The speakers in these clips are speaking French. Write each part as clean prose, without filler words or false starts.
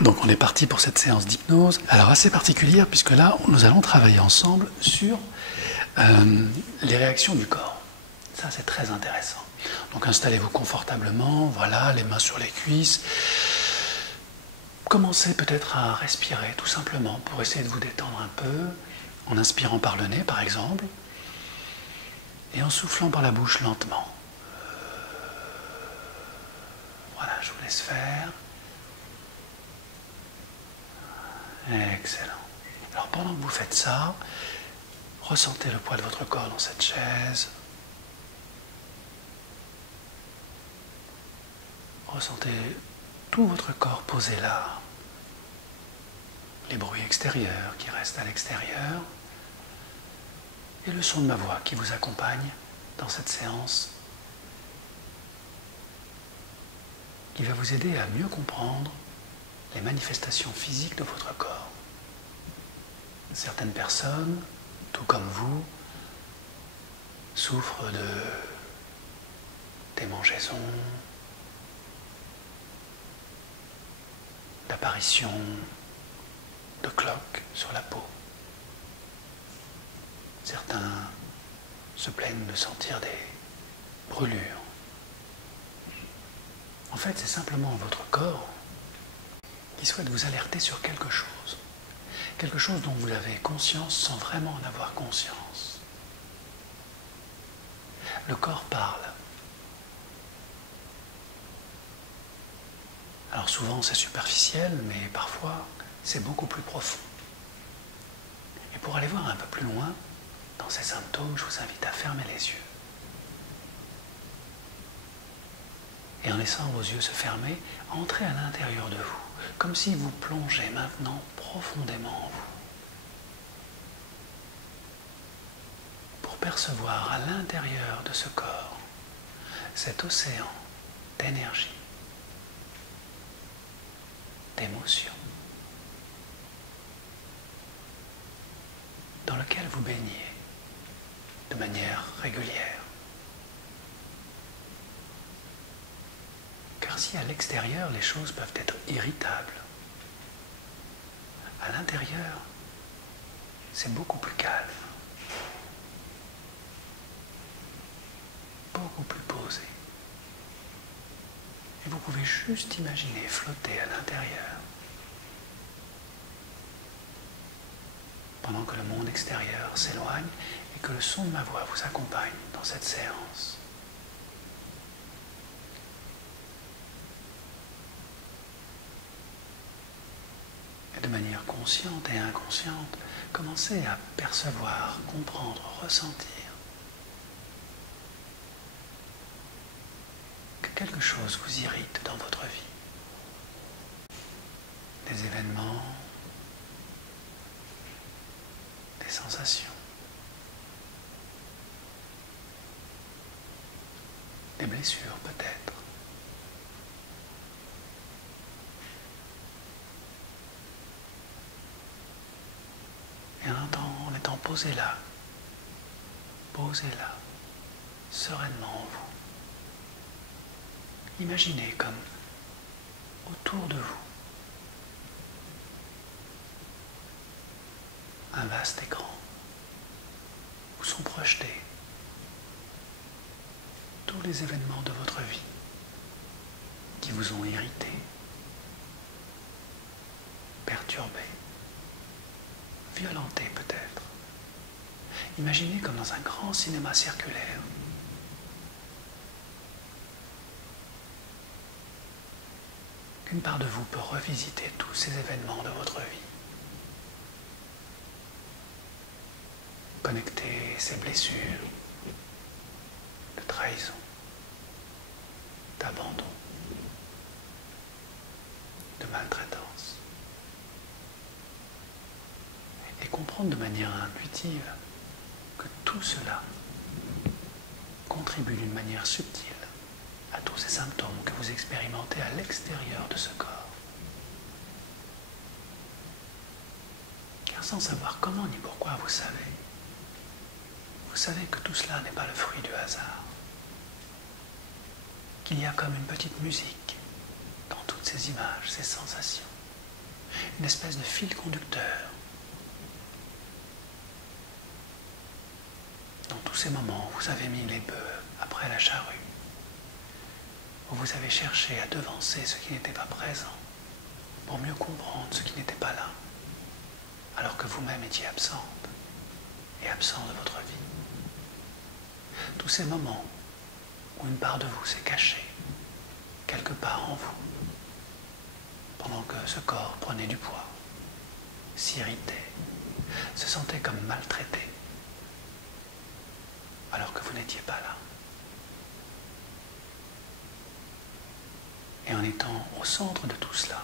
Donc on est parti pour cette séance d'hypnose. Alors assez particulière puisque là nous allons travailler ensemble sur les réactions du corps. Ça c'est très intéressant. Donc installez-vous confortablement, voilà, les mains sur les cuisses. Commencez peut-être à respirer tout simplement pour essayer de vous détendre un peu, en inspirant par le nez par exemple, et en soufflant par la bouche lentement. Voilà, je vous laisse faire. Excellent. Alors pendant que vous faites ça, ressentez le poids de votre corps dans cette chaise. Ressentez tout votre corps posé là. Les bruits extérieurs qui restent à l'extérieur. Et le son de ma voix qui vous accompagne dans cette séance, qui va vous aider à mieux comprendre les manifestations physiques de votre corps. Certaines personnes, tout comme vous, souffrent de démangeaisons, d'apparition de cloques sur la peau. Certains se plaignent de sentir des brûlures. En fait, c'est simplement votre corps qui souhaite vous alerter sur quelque chose dont vous avez conscience sans vraiment en avoir conscience. Le corps parle. Alors souvent c'est superficiel, mais parfois c'est beaucoup plus profond. Et pour aller voir un peu plus loin dans ces symptômes, je vous invite à fermer les yeux. Et en laissant vos yeux se fermer, entrez à l'intérieur de vous, comme si vous plongez maintenant profondément en vous. Pour percevoir à l'intérieur de ce corps cet océan d'énergie, d'émotions, dans lequel vous baignez de manière régulière. Car si à l'extérieur les choses peuvent être irritables, à l'intérieur c'est beaucoup plus calme, beaucoup plus posé. Et vous pouvez juste imaginer flotter à l'intérieur pendant que le monde extérieur s'éloigne et que le son de ma voix vous accompagne dans cette séance. Et de manière consciente et inconsciente, commencez à percevoir, comprendre, ressentir que quelque chose vous irrite dans votre vie. Des événements, des sensations, des blessures peut-être. Et en étant posé là, sereinement en vous, imaginez comme autour de vous un vaste écran où sont projetés tous les événements de votre vie qui vous ont irrité, perturbé, violenté peut-être. Imaginez comme dans un grand cinéma circulaire. Qu'une part de vous peut revisiter tous ces événements de votre vie. Connecter ces blessures de trahison, d'abandon, de maltraitance. Et comprendre de manière intuitive que tout cela contribue d'une manière subtile à tous ces symptômes que vous expérimentez à l'extérieur de ce corps. Car sans savoir comment ni pourquoi vous savez que tout cela n'est pas le fruit du hasard. Qu'il y a comme une petite musique dans toutes ces images, ces sensations. une espèce de fil conducteur. Dans tous ces moments où vous avez mis les bœufs après la charrue, où vous avez cherché à devancer ce qui n'était pas présent, pour mieux comprendre ce qui n'était pas là, alors que vous-même étiez absente et absent de votre vie. Tous ces moments où une part de vous s'est cachée, quelque part en vous, pendant que ce corps prenait du poids, s'irritait, se sentait comme maltraité, alors que vous n'étiez pas là. Et en étant au centre de tout cela,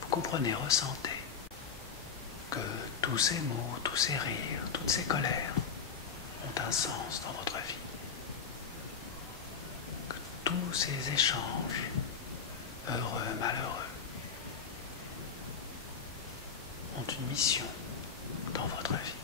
vous comprenez, ressentez que tous ces mots, tous ces rires, toutes ces colères ont un sens dans votre vie. Que tous ces échanges, heureux, malheureux, ont une mission dans votre vie.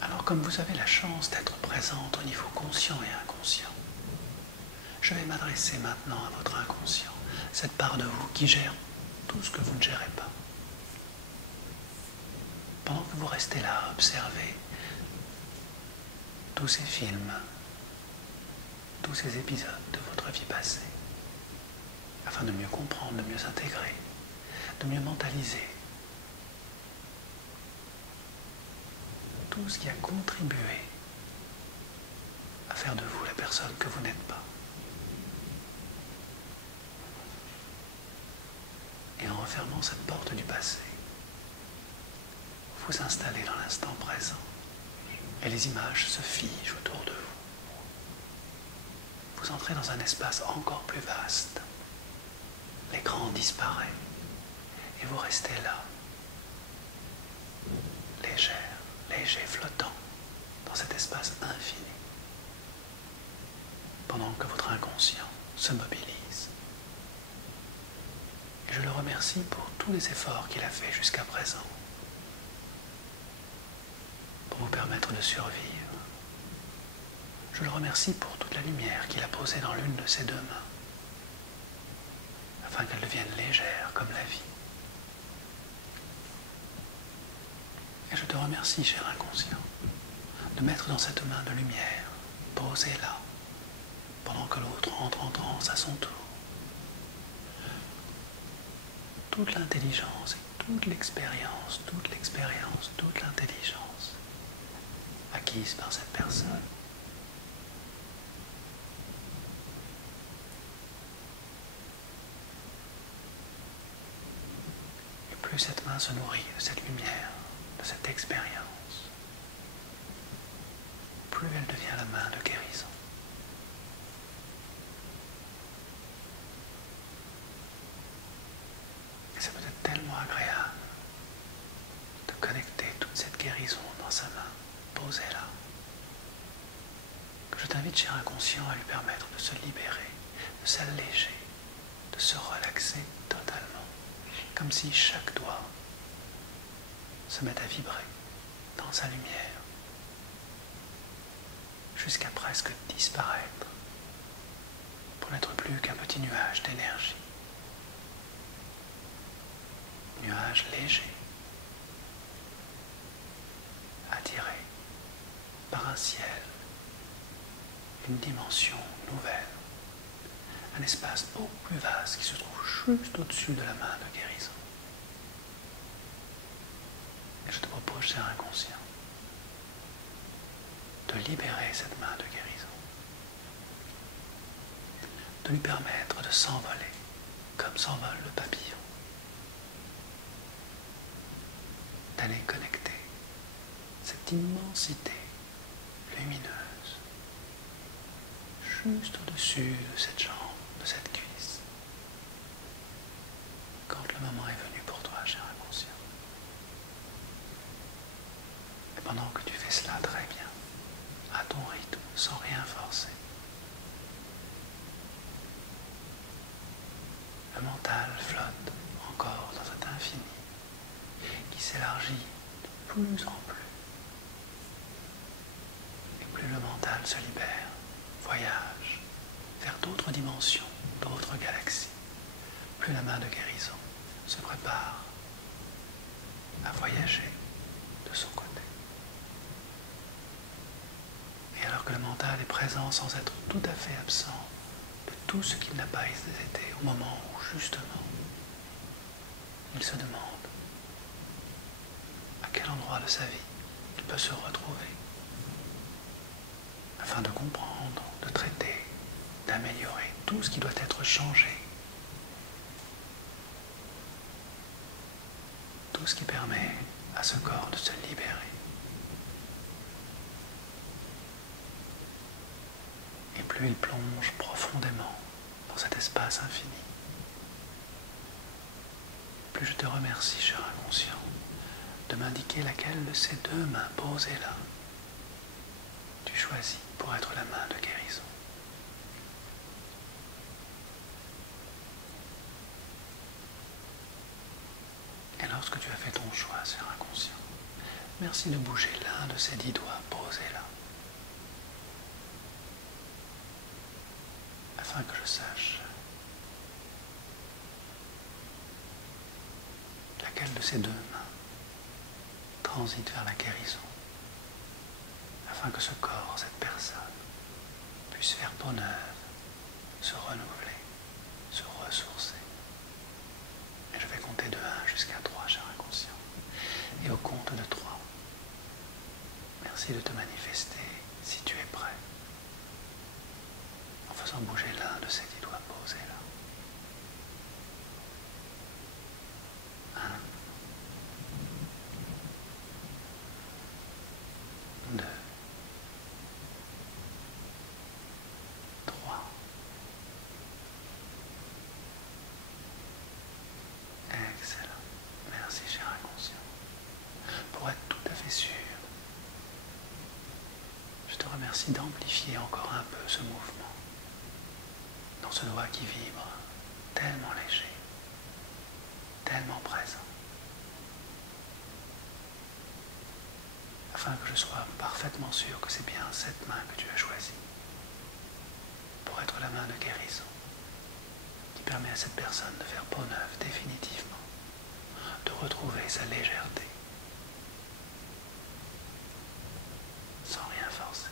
Alors, comme vous avez la chance d'être présente au niveau conscient et inconscient, je vais m'adresser maintenant à votre inconscient, cette part de vous qui gère tout ce que vous ne gérez pas. Pendant que vous restez là à observer tous ces films, tous ces épisodes de votre vie passée, afin de mieux comprendre, de mieux intégrer, de mieux mentaliser tout ce qui a contribué à faire de vous la personne que vous n'êtes pas. Et en refermant cette porte du passé, vous vous installez dans l'instant présent et les images se figent autour de vous. Vous entrez dans un espace encore plus vaste. L'écran disparaît et vous restez là, léger, flottant dans cet espace infini, pendant que votre inconscient se mobilise. Et je le remercie pour tous les efforts qu'il a fait jusqu'à présent, pour vous permettre de survivre. Je le remercie pour toute la lumière qu'il a posée dans l'une de ses deux mains, afin qu'elle devienne légère comme la vie. Et je te remercie, cher inconscient, de mettre dans cette main de lumière, posée là, pendant que l'autre entre en transe à son tour, toute l'intelligence et toute l'expérience, toute l'intelligence acquise par cette personne. Et plus cette main se nourrit de cette lumière, de cette expérience, plus elle devient la main de guérison. Et c'est peut-être tellement agréable de connecter toute cette guérison dans sa main, posée là, que je t'invite, cher inconscient, à lui permettre de se libérer, de s'alléger, de se relaxer totalement, comme si chaque doigt se met à vibrer dans sa lumière, jusqu'à presque disparaître, pour n'être plus qu'un petit nuage d'énergie. Nuage léger, attiré par un ciel, une dimension nouvelle, un espace beaucoup plus vaste qui se trouve juste au-dessus de la main de guérison. Et je te propose, cher inconscient, de libérer cette main de guérison, de lui permettre de s'envoler comme s'envole le papillon, d'aller connecter cette immensité lumineuse juste au-dessus de cette jambe, de cette cuisse, quand le moment est venu pour toi, cher inconscient. Et pendant que tu fais cela très bien, à ton rythme, sans rien forcer, le mental flotte encore dans cet infini qui s'élargit de plus en plus. Et plus le mental se libère, voyage vers d'autres dimensions, d'autres galaxies, plus la main de guérison se prépare à voyager de son côté. Et alors que le mental est présent sans être tout à fait absent de tout ce qu'il n'a pas été au moment où justement il se demande à quel endroit de sa vie il peut se retrouver afin de comprendre, de traiter, d'améliorer tout ce qui doit être changé, tout ce qui permet à ce corps de se libérer. Et plus il plonge profondément dans cet espace infini, plus je te remercie, cher inconscient, de m'indiquer laquelle de ces deux mains posées là tu choisis pour être la main de guérison. Et lorsque tu as fait ton choix, cher inconscient, merci de bouger l'un de ces 10 doigts posés là, afin que je sache laquelle de ces deux mains transite vers la guérison, afin que ce corps, cette personne, puisse faire peau neuve, se renouveler, se ressourcer. Et je vais compter de 1 jusqu'à 3, cher inconscient. Et au compte de 3, merci de te manifester si tu es prêt, en faisant bouger l'un de ces 10 doigts posés là. 1, 2, 3. Excellent. Merci, cher inconscient. Pour être tout à fait sûr, je te remercie d'amplifier encore un peu ce mouvement dans ce doigt qui vibre, tellement léger, tellement présent, afin que je sois parfaitement sûr que c'est bien cette main que tu as choisie pour être la main de guérison qui permet à cette personne de faire peau neuve définitivement, de retrouver sa légèreté sans rien forcer.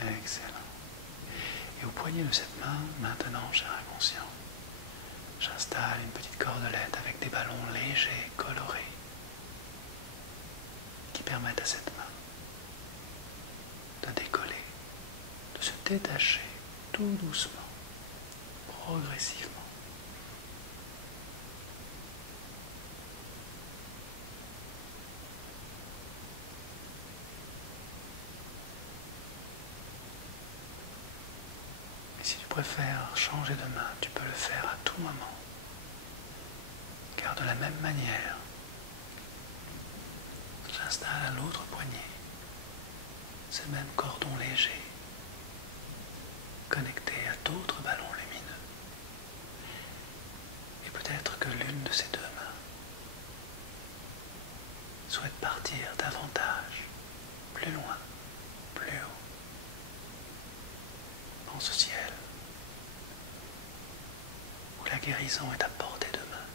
Voilà. Excellent. Et au poignet de cette main, maintenant, cher inconscient, j'installe une petite cordelette avec des ballons légers, colorés, qui permettent à cette main de décoller, de se détacher tout doucement, progressivement. Et si tu préfères changer de main, tu peux le faire à tout moment. Car de la même manière, j'installe à l'autre poignet ce même cordon léger connecté à d'autres ballons lumineux. Et peut-être que l'une de ces deux mains souhaite partir davantage, plus loin, plus haut. Pense au ciel, où la guérison est à portée de main.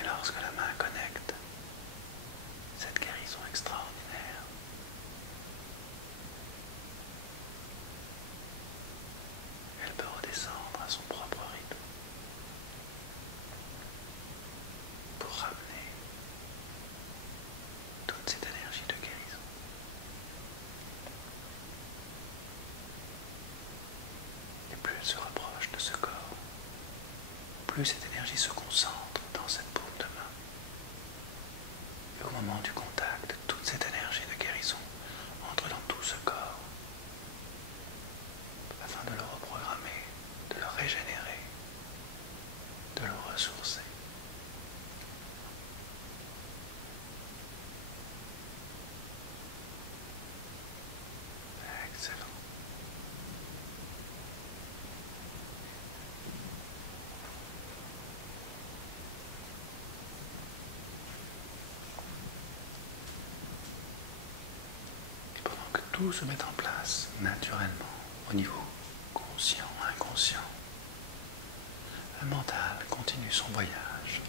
Et lorsque la main connecte cette guérison extraordinaire, elle peut redescendre à son propre rythme pour ramener toute cette énergie de guérison. Et plus elle se rapproche de ce corps, plus cette énergie se concentre dans cette paume de main. Et au moment du contact, toute cette énergie de guérison entre dans tout ce corps, afin de le reprogrammer, de le régénérer, de le ressourcer. tout se met en place naturellement au niveau conscient, inconscient. Le mental continue son voyage,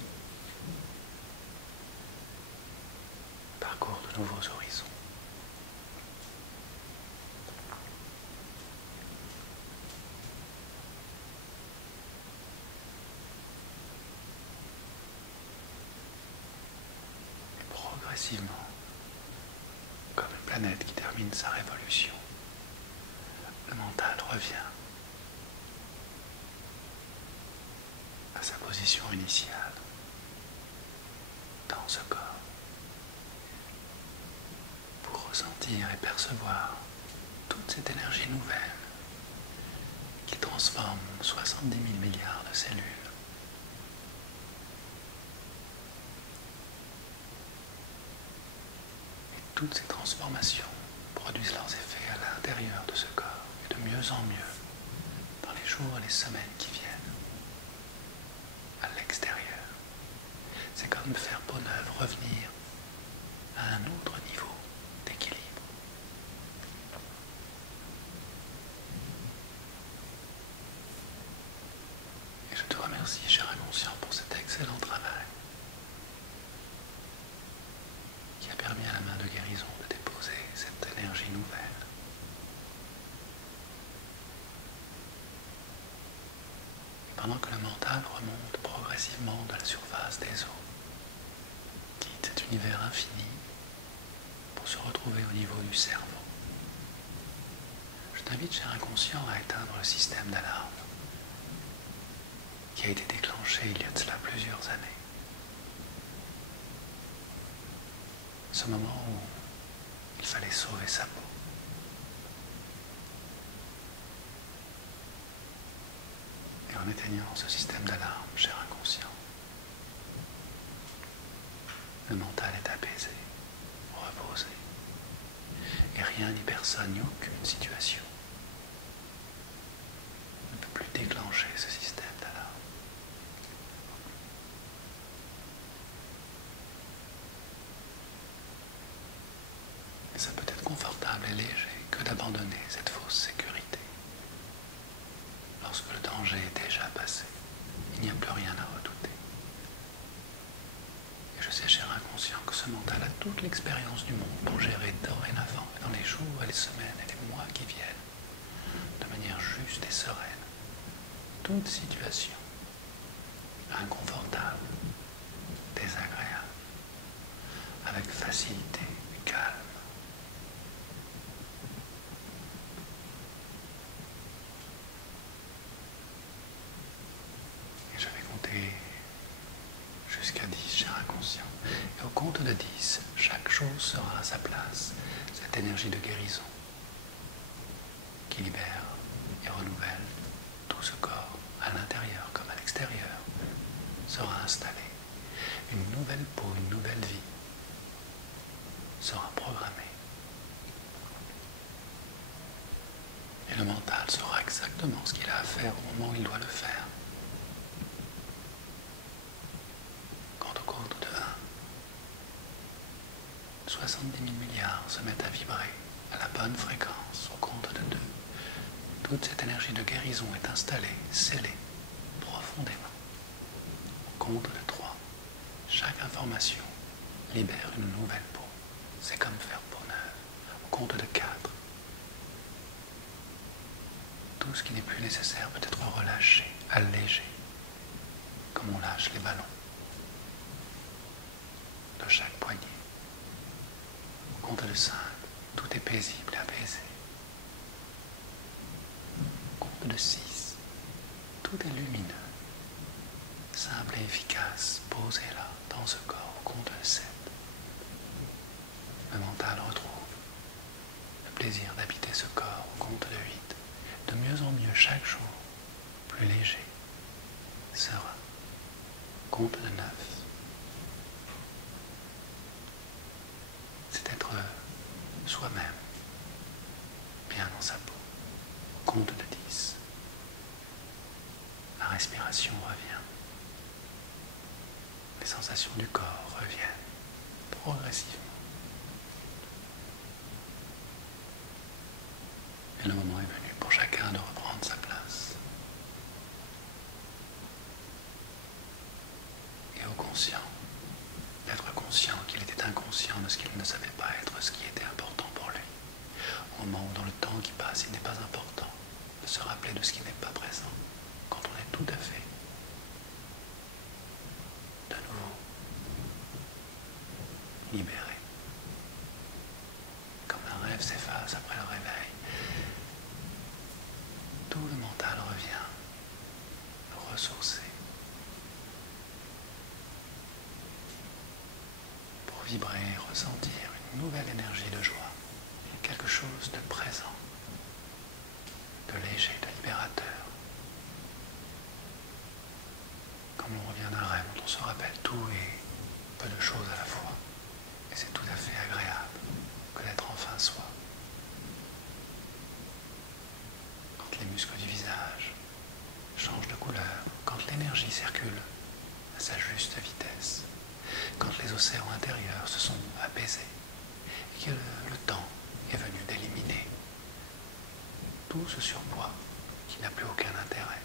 parcourt de nouveaux horizons. Et progressivement, comme une planète qui termine sa révolution, le mental revient à sa position initiale dans ce corps pour ressentir et percevoir toute cette énergie nouvelle qui transforme 70 000 milliards de cellules. Et toutes ces transformations produisent leurs effets à l'intérieur de ce corps et de mieux en mieux dans les jours et les semaines qui viennent. À l'extérieur. C'est comme faire peau neuve revenir à un autre niveau d'équilibre. Et je te remercie, cher inconscient, pour cet excellent travail qui a permis à la main de guérison de déposer cette énergie nouvelle. Pendant que le mental remonte progressivement de la surface des eaux, quitte cet univers infini pour se retrouver au niveau du cerveau. Je t'invite, cher inconscient, à éteindre le système d'alarme qui a été déclenché il y a de cela plusieurs années. Ce moment où il fallait sauver sa peau. Et en éteignant ce système d'alarme, cher inconscient, le mental est apaisé, reposé, et rien ni personne ni aucune situation ne peut plus déclencher ce système d'alarme. Et ça peut être confortable et léger que d'abandonner cette fausse sécurité. Lorsque le danger est déjà passé, il n'y a plus rien à redouter. Et je sais, cher inconscient, que ce mental a toute l'expérience du monde pour gérer dorénavant, dans les jours et les semaines et les mois qui viennent, de manière juste et sereine, toute situation inconfortable, désagréable, avec facilité et calme. Et je vais compter jusqu'à 10, cher inconscient. Et au compte de 10, chaque chose sera à sa place. Cette énergie de guérison qui libère et renouvelle tout ce corps, à l'intérieur comme à l'extérieur, sera installée. Une nouvelle peau, une nouvelle vie sera programmée. Et le mental saura exactement ce qu'il a à faire au moment où il doit le faire. Quand au compte de 1, 70 000 milliards se mettent à vibrer à la bonne fréquence. Au compte de 2, toute cette énergie de guérison est installée, scellée, profondément. Au compte de 3, chaque information libère une nouvelle peau. C'est comme faire peau neuve. Au compte de 4, tout ce qui n'est plus nécessaire peut être relâché, allégé, comme on lâche les ballons de chaque poignée. Au compte de 5, tout est paisible et apaisé. Au compte de 6, tout est lumineux, simple et efficace, posé là, dans ce corps. Au compte de 7, le mental retrouve le plaisir d'habiter ce corps. Au compte de 8, de mieux en mieux chaque jour, plus léger, serein. Au compte de 9, c'est être soi-même, bien dans sa peau. Au compte de 10, la respiration revient. Les sensations du corps reviennent progressivement. Et le moment est venu pour chacun de reprendre sa place. Et au conscient, d'être conscient qu'il était inconscient de ce qu'il ne savait pas être, ce qui était important pour lui. Au moment où dans le temps qui passe, il n'est pas important de se rappeler de ce qui n'est pas présent, quand on est tout à fait de nouveau libéré. Comme un rêve s'efface après le réveil, tout le mental revient, ressourcé, pour vibrer et ressentir une nouvelle énergie de joie, quelque chose de présent, de léger, de libérateur. Comme on revient d'un rêve dont on se rappelle tout et peu de choses à la fois. Et c'est tout à fait agréable que d'être enfin soi. Quand les muscles du visage changent de couleur, quand l'énergie circule à sa juste vitesse, quand les océans intérieurs se sont apaisés et que le temps est venu d'éliminer tout ce surpoids qui n'a plus aucun intérêt,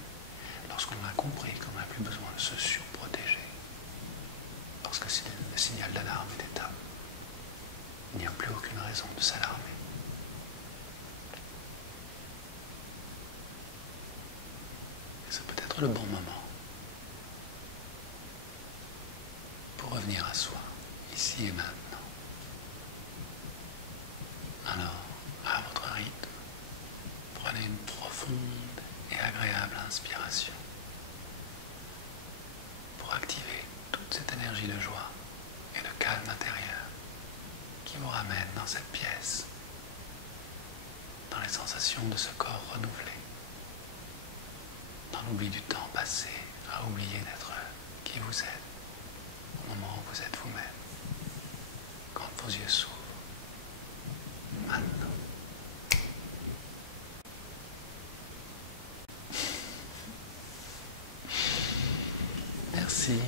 lorsqu'on a compris qu'on n'a plus besoin de se surprotéger, lorsque le signal d'alarme est éteint, il n'y a plus aucune raison de s'alarmer. C'est peut-être le bon moment pour revenir à soi, ici et maintenant. Alors, à votre rythme, prenez une profonde et agréable inspiration pour activer toute cette énergie de joie et de calme intérieur qui vous ramène dans cette pièce, dans les sensations de ce corps renouvelé, dans l'oubli du temps passé, à oublier d'être qui vous êtes au moment où vous êtes vous-même, quand vos yeux s'ouvrent, maintenant. Merci.